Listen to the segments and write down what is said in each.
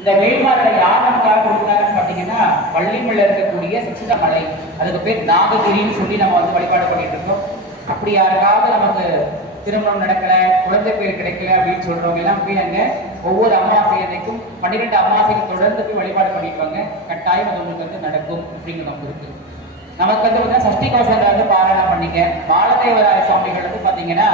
இந்த வேள்பாறை யார் நமக்காக கொடுத்தாங்கன்னு பார்த்தீங்கன்னா வள்ளிமலையில் இருக்கக்கூடிய சித்த மலை, அதுக்கு பேர் நாககிரின்னு சொல்லி நம்ம வந்து வழிபாடு பண்ணிட்டு இருக்கோம். அப்படி யாருக்காவது நமக்கு திருமணம் நடக்கல, குழந்தை பேர் கிடைக்கல அப்படின்னு சொல்றவங்க எல்லாம் போய் அங்க ஒவ்வொரு அமாவாசை அன்னைக்கும் 12 அமாவாசைக்கு தொடர்ந்து போய் வழிபாடு பண்ணிருப்பாங்க. கட்டாயம் அது உங்களுக்கு வந்து நடக்கும் அப்படிங்கிற நமக்கு இருக்கு. நமக்கு வந்து சஷ்டி கவசங்களை வந்து பாராயணம் பண்ணிக்க. பாலதேவராய சுவாமிகள் வந்து பாத்தீங்கன்னா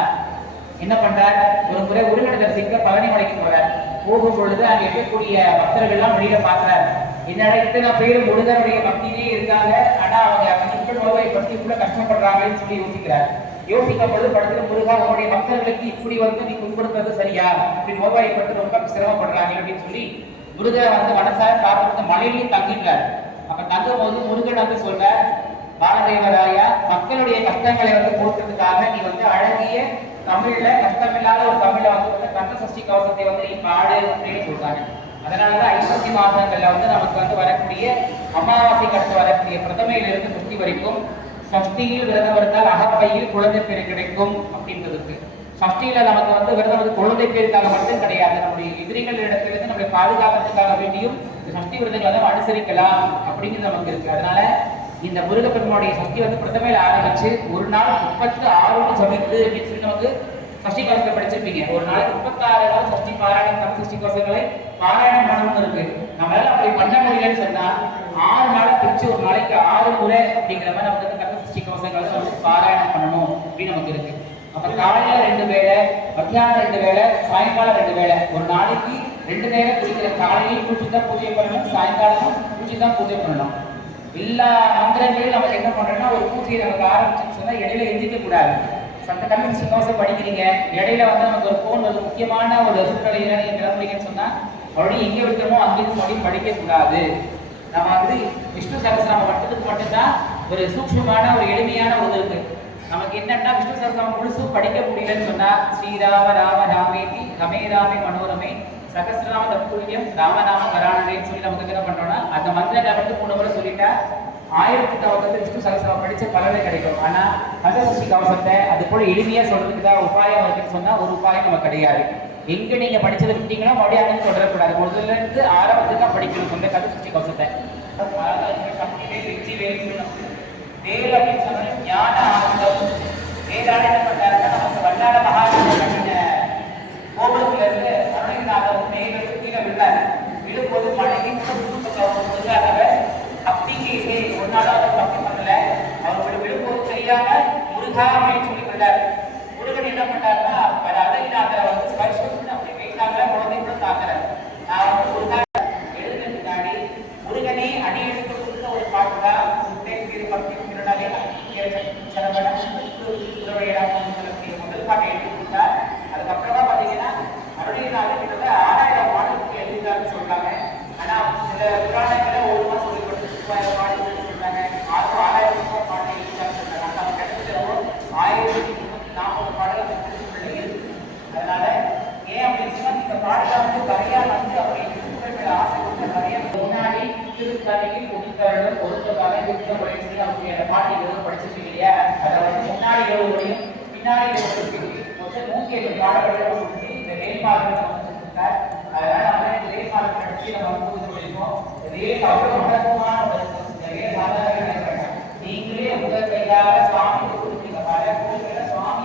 என்ன பண்றார், ஒரு முறை முருகனை தரிசிக்க பழனி மலைக்கு போறார். போகும் பொழுது அங்க இருக்கக்கூடிய பக்தர்கள் எல்லாம் வெளியில பாக்குறாரு, என்னடா இத்தனை பேர் முருகனுடைய பக்தியிலே இருக்காங்க, ஆனா அவங்க மக்கள் நோயை பற்றி கூட கஷ்டப்படுறாங்கன்னு சொல்லி யோசிக்கிறார். யோசிக்கும் பொழுது படத்துல முருகா அவருடைய பக்தர்களுக்கு இப்படி வந்து நீ துன்புறுத்துறது சரியா, இப்படி நோய்வாய்ப்பட்டு ரொம்ப சிரமப்படுறாங்க அப்படின்னு சொல்லி முருகரை வந்து மனசார பார்த்து மலையிலையும் தங்கின்றார். அப்ப தங்கும் போது முருகன் வந்து சொல்ற, பாலதேவராயா மக்களுடைய கஷ்டங்களை வந்து போக்குறதுக்காக நீ வந்து அழகிய தமிழ்ல கஷ்டமில்லாத ஒரு தமிழை வந்து கந்த சஷ்டி கவசத்தை வந்து நீ பாடு அப்படின்னு சொல்றாங்க. அதனாலதான் ஐப்பசி மாதங்கள்ல வந்து நமக்கு வந்து வரக்கூடிய அமாவாசைக்கு அடுத்து வரக்கூடிய பிரதமையிலிருந்து சுத்தி வரைக்கும் சஷ்டியில் விரதம் இருந்தால் அகப்பையில் குழந்தை பேர் கிடைக்கும் அப்படின்றதுக்கு. சஷ்டியில நமக்கு வந்து விரதம் வந்து குழந்தை பேருக்காக மட்டும் கிடையாது, நம்முடைய எதிரிகள் இடத்திலிருந்து நம்மளை பாதுகாக்கிறதுக்காக வேண்டியும் இந்த சஷ்டி விரதங்களை வந்து அனுசரிக்கலாம் அப்படிங்கிறது நமக்கு இருக்கு. அதனால இந்த முருகப்பெருமானுடைய சஷ்டி வந்து பிரதமையில ஆரம்பிச்சு ஒரு நாள் 36 சமைத்து அப்படின்னு சொல்லி நமக்கு சஷ்டி கவசத்தை படிச்சிருப்பீங்க. ஒரு நாளைக்கு 36 சஷ்டி பாராயணம் தமிழ் சஷ்டி கவசங்களை பாராயணம் பண்ணணும்னு இருக்கு. நம்மளால அப்படி பண்ண முடியலன்னு சொன்னா 6 நாளை பிரிச்சு ஒரு நாளைக்கு 6 முறை அப்படிங்கிற மாதிரி நமக்கு தமிழ் சஷ்டி கவசங்களை வந்து பாராயணம் பண்ணணும் அப்படின்னு நமக்கு இருக்கு. அப்ப காலையில 2 வேளை, மத்தியானம் 2 வேளை, சாயங்காலம் 2 வேளை, ஒரு நாளைக்கு 2 நேரம் குடிக்கிற. காலையிலையும் பூஜை தான் பூஜை பண்ணணும், சாயங்காலமும் பூஜை தான் பூஜை பண்ணணும். எல்லா மந்திரங்களையும் நமக்கு என்ன பண்றோம்னா ஒரு பூஜையை நமக்கு ஆரம்பிச்சுன்னு சொன்னா இடையில எந்திரிக்க கூடாது. சட்ட தமிழ் சிங்கோசம் படிக்கிறீங்க, இடையில வந்து நமக்கு ஒரு போன் ஒரு முக்கியமான ஒரு சூழ்நிலையில நீங்க கிளம்புறீங்கன்னு சொன்னா மறுபடியும் எங்க விட்டோமோ அங்கிருந்து மறுபடியும் படிக்க கூடாது. நம்ம வந்து விஷ்ணு சகஸ்ரநாம வட்டத்துக்கு மட்டும்தான் ஒரு சூக்ஷ்மமான ஒரு எளிமையான ஒரு இருக்கு. நமக்கு என்னன்னா விஷ்ணு சகஸ்ரநாமம் முழுசும் படிக்க முடியலன்னு சொன்னா ஸ்ரீராம ராம ராமேதி ரமே ராமே மனோரமே சகஸ்ரநாம தத்துல்யம் ராமநாம கராணனேன்னு சொல்லி நமக்கு என்ன பண்றோம்னா அந்த மந்திரங்களை வந்து 3 முறை சொல்லிட்டா 1000 விஷ்ணு சகஸ்ரநாமம் படிச்ச பலனே கிடைக்கும். ஆனா கந்தசஷ்டி கவசத்தை அது போல எளிமையா சொல்றதுக்கு தான் உபாயம் இருக்குன்னு சொன்னா ஒரு உபாயம் நமக்கு கிடையாது. எங்க நீங்க படிச்சதை விட்டீங்கன்னா மறுபடியும் அங்கே தொடரக்கூடாது. முதல்ல இருந்து ஆரம்பத்துக்கு தான் படிக்கணும் சொந்த கந்தசஷ்டி கவசத்தை. வேல் அப்படின்னு சொன்னா ஞான ஆனந்தம். வேதாள என்ன பண்றாருன்னா நமக்கு வல்லாள மகாராஜ கோபுரத்துல இருந்து அருணகிரிநாதர் மேலும் கீழே விழுந்தார். விழும்போது மழையின் முருகாதவர் அப்படிங்கு ஒரு நாளாவது தப்பி பண்ணல. அவருடைய விழும்போது தெரியாம முருகா அப்படின்னு சொல்லி விழுந்தார். முருகன் என்ன பண்ணாருன்னா அருணகிரிநாதரை வந்து ஸ்பர்ஷம் அப்படி வைத்தாங்க, குழந்தை கூட தாக்குறாரு. நான் வந்து முருகா எழுதுக்கு முன்னாடி முருகனே அடி எடுத்து கொடுத்த ஒரு பாட்டு தான் முதல் பாட்டை எழுதி கொடுத்தார். அதுக்கப்புறமா பாத்தீங்கன்னா அருணகிரிநாதர் கிட்ட 6000 பாடலுக்கு எழுதினார்னு சொல்றாங்க. ஆனா சில புராணங்களை ஒரு மாசம் சொல்லி கொடுத்து 3000 பாடல்கள் சொல்றாங்க. 6000 பாட்டு எழுதினார்னு சொல்றாங்க. நம்ம கிட்டத்தட்ட 1040 பாடல் இருக்கு. அதனால ஏன் அப்படின்னு சொன்னா இந்த பாடலை வந்து நிறைய வந்து அப்படி ஆசை கொடுத்த நிறைய முன்னாடி திருத்தலையில் குடித்தரணும் பொருத்தமாக குடித்த முறை சொல்லி அப்படி அந்த பாட்டு படிச்சிருக்கீங்க இல்லையா? அதை வந்து முன்னாடி எழுதுவதையும் பின்னாடி எழுதுவதையும் மொத்தம் 108 பாடல்கள் கொடுத்து இந்த வேட்பாளர்கள் கொடுத்தார். அதனால நம்ம இந்த வேட்பாளர் படிச்சு நம்ம பூஜை பண்ணிப்போம். அவ்வளவு மகத்துவமான நிறைய சாதனைகள் நடைபெறாங்க. நீங்களே உங்கள் கையால சுவாமி கொடுத்தீங்க. பல கோயில்கள சுவாமி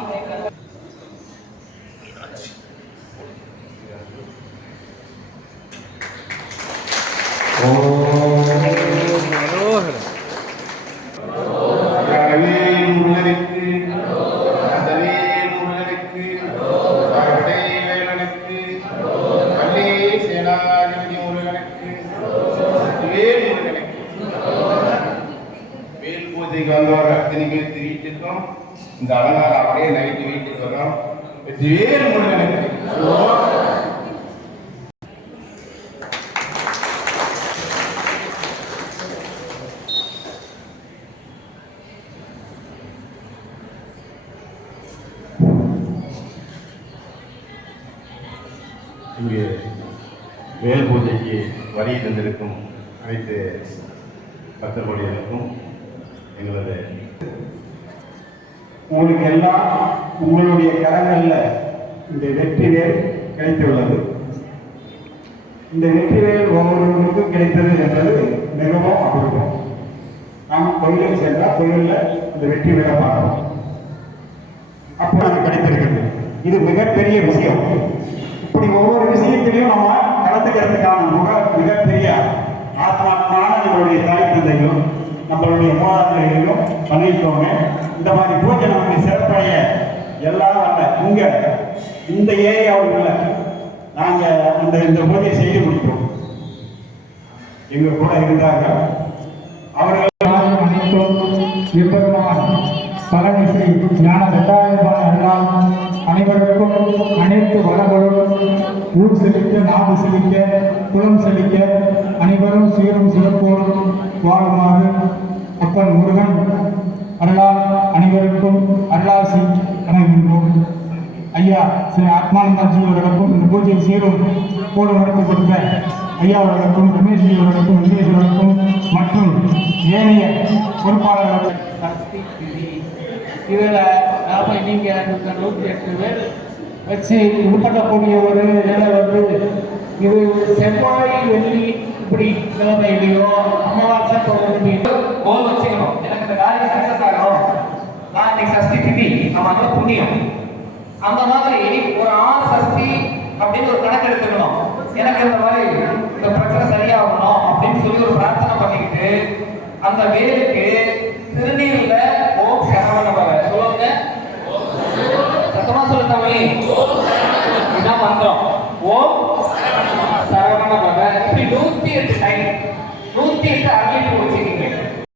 இந்த அலங்காரம் அப்படியே நைட்டு வீட்டுக்கு வரும். வேறு முருகனுக்கு இங்கே வேல் பூஜைக்கு வரி தந்திருக்கும் அனைத்து பக்தர்களுக்கும் எங்களது உங்களுக்கு எல்லாம் உங்களுடைய கரங்கள்ல இந்த வெற்றி வேல் கிடைத்துள்ளது. இந்த வெற்றிவேல் ஒவ்வொருவருக்கும் கிடைத்தது என்பது மிகவும் அபூர்வம். நாம் கோயிலுக்கு சென்றால் கோயிலில் இந்த வெற்றி வேலை பார்க்கிறோம். அப்போ அது கிடைத்திருக்கிறது. இது மிகப்பெரிய விஷயம். இப்படி ஒவ்வொரு விஷயத்திலையும் நம்ம கலந்துக்கிறதுக்கான மிகப்பெரிய ஆத்மாத்மான நம்மளுடைய தாய் தந்தைகளும் நம்மளுடைய மூதாதைகளையும் பண்ணியிருக்கோங்க. இந்த மாதிரி பூஜை நமக்கு சிறப்பாக எல்லாம் வரல. இங்கே இந்த ஏரியாவில் இல்லை, நாங்கள் இந்த பூஜையை செய்து முடித்தோம். எங்கள் கூட இருந்தாங்க அவர்கள் எம்பெருமான் பழனிசை ஞான தண்டாயுதமான அருளால் அனைவருக்கும் அனைத்து வளங்களும் ஊர் செழிக்க, நாடு செழிக்க, குலம் செழிக்க, அனைவரும் சீரும் சிறப்போடும் வாழுமாறு அப்பன் முருகன் அருளால் அனைவருக்கும் அருளாசி அமைகின்றோம். ஐயா ஸ்ரீ ஆத்மானந்தாஜி அவர்களுக்கும் இந்த பூஜை சீரும் போடு நடத்தி கொடுத்த ஐயா அவர்களுக்கும், ரமேஷ்ஜி அவர்களுக்கும், வெங்கடேஸ்வரருக்கும் மற்றும் ஏனைய பொறுப்பாளர்களுக்கும் இதில் நாம நீங்க 108 பேர் வச்சு இது பண்ணக்கூடிய ஒரு நிலை வந்து இது செவ்வாய் வெள்ளி இப்படி கிழமையிலையோ அமாவாசை பௌர்ணமி கோல் வச்சுக்கணும். எனக்கு இந்த காரியம் சக்சஸ் ஆகணும், நான் இன்னைக்கு சஷ்டி திதி, நம்ம அந்த புண்ணியம் அந்த மாதிரி ஒரு 6 சஷ்டி அப்படின்னு ஒரு கணக்கு எடுத்துக்கணும். எனக்கு இந்த மாதிரி இந்த பிரச்சனை சரியாகணும் அப்படின்னு சொல்லி ஒரு பிரார்த்தனை பண்ணிக்கிட்டு அந்த வேலுக்கு திருநீரில்